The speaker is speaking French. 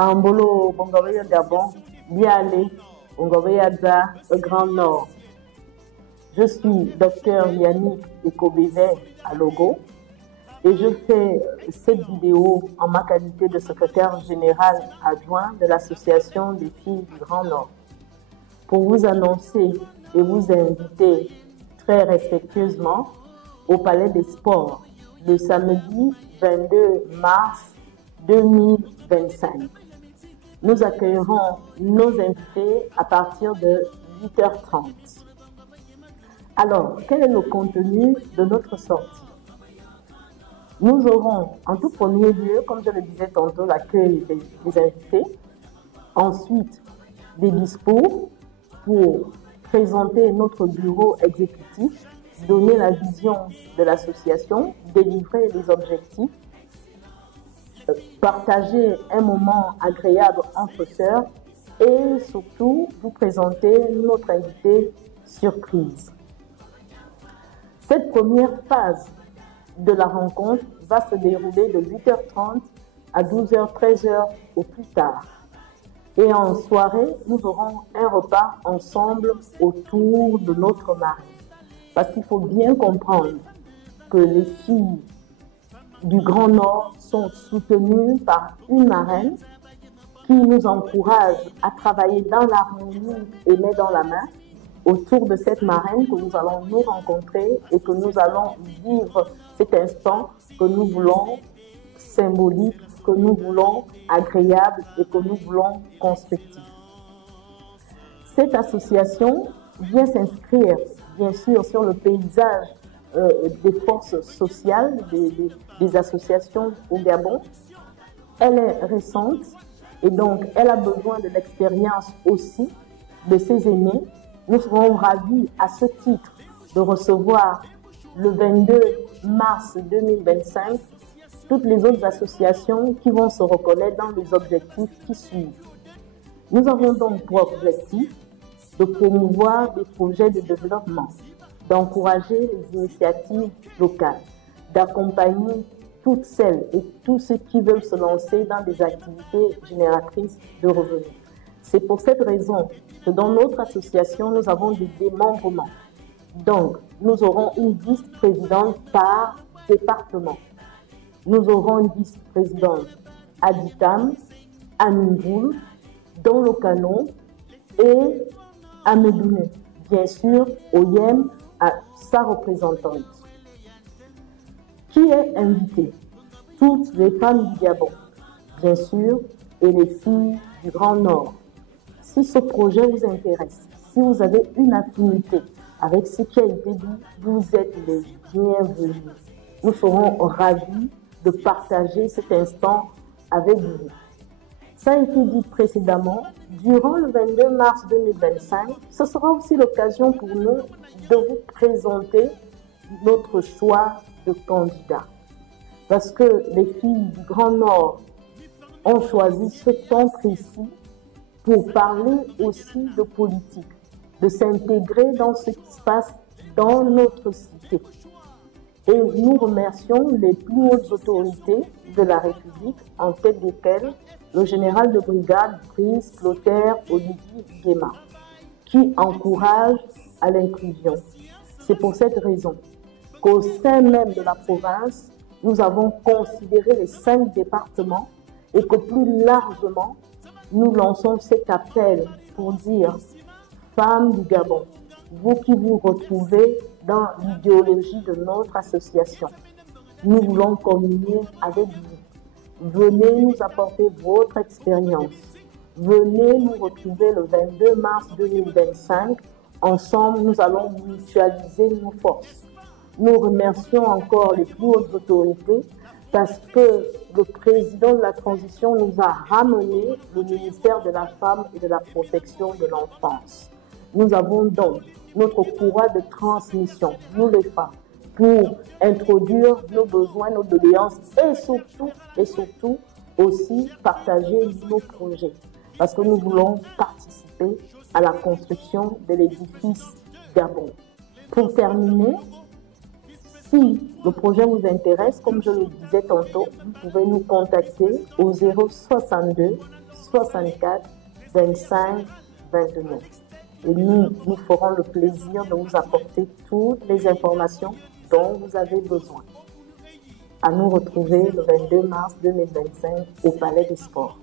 Ambolo, Bongaweya Gabon, Bialé, Bongaweya Za, le Grand Nord. Je suis docteur Yannick Ekobévet à Logo et je fais cette vidéo en ma qualité de secrétaire général adjoint de l'Association des filles du Grand Nord pour vous annoncer et vous inviter très respectueusement au Palais des Sports le samedi 22 mars 2025. Nous accueillerons nos invités à partir de 8h30. Alors, quel est le contenu de notre sortie? Nous aurons en tout premier lieu, comme je le disais tantôt, l'accueil des invités. Ensuite, des discours pour présenter notre bureau exécutif, donner la vision de l'association, délivrer les objectifs, partager un moment agréable entre sœurs et surtout vous présenter notre invité surprise. Cette première phase de la rencontre va se dérouler de 8h30 à 12h, 13h au plus tard. Et en soirée, nous aurons un repas ensemble autour de notre marraine. Parce qu'il faut bien comprendre que les filles du Grand Nord sont soutenues par une marraine qui nous encourage à travailler dans l'harmonie et main dans la main autour de cette marraine que nous allons nous rencontrer et que nous allons vivre cet instant que nous voulons symbolique, que nous voulons agréable et que nous voulons constructif. Cette association vient s'inscrire, bien sûr, sur le paysage des forces sociales, des associations au Gabon. Elle est récente et donc elle a besoin de l'expérience aussi de ses aînés. Nous serons ravis à ce titre de recevoir le 22 mars 2025 toutes les autres associations qui vont se reconnaître dans les objectifs qui suivent. Nous avons donc pour objectif de promouvoir des projets de développement, d'encourager les initiatives locales, d'accompagner toutes celles et tous ceux qui veulent se lancer dans des activités génératrices de revenus. C'est pour cette raison que dans notre association, nous avons des démembrements. Donc, nous aurons une vice-présidente par département. Nous aurons une vice-présidente à Ditam, à Nimboul, dans le Canon et à Médouné. Bien sûr, Oyem à sa représentante. Qui est invité? Toutes les femmes du Gabon, bien sûr, et les filles du Grand Nord. Si ce projet vous intéresse, si vous avez une affinité avec ce qui a été dit, vous êtes les bienvenus. Nous serons ravis de partager cet instant avec vous. Ça a été dit précédemment, durant le 22 mars 2025, ce sera aussi l'occasion pour nous de vous présenter notre choix de candidats. Parce que les filles du Grand Nord ont choisi ce temps précis pour parler aussi de politique, de s'intégrer dans ce qui se passe dans notre cité. Et nous remercions les plus hautes autorités de la République, en tête desquelles le général de brigade Brice Clotaire Olivier Guéma, qui encourage à l'inclusion. C'est pour cette raison qu'au sein même de la province, nous avons considéré les 5 départements et que plus largement, nous lançons cet appel pour dire « Femmes du Gabon, vous qui vous retrouvez dans l'idéologie de notre association, nous voulons communier avec vous. Venez nous apporter votre expérience. Venez nous retrouver le 22 mars 2025. Ensemble, nous allons mutualiser nos forces. » Nous remercions encore les plus hautes autorités parce que le président de la transition nous a ramené le ministère de la Femme et de la Protection de l'Enfance. Nous avons donc notre courroie de transmission, nous les femmes, pour introduire nos besoins, nos doléances et surtout aussi partager nos projets. Parce que nous voulons participer à la construction de l'édifice Gabon. Pour terminer, si le projet vous intéresse, comme je le disais tantôt, vous pouvez nous contacter au 062 64 25 29. Et nous ferons le plaisir de vous apporter toutes les informations dont vous avez besoin. À nous retrouver le 22 mars 2025 au Palais des Sports.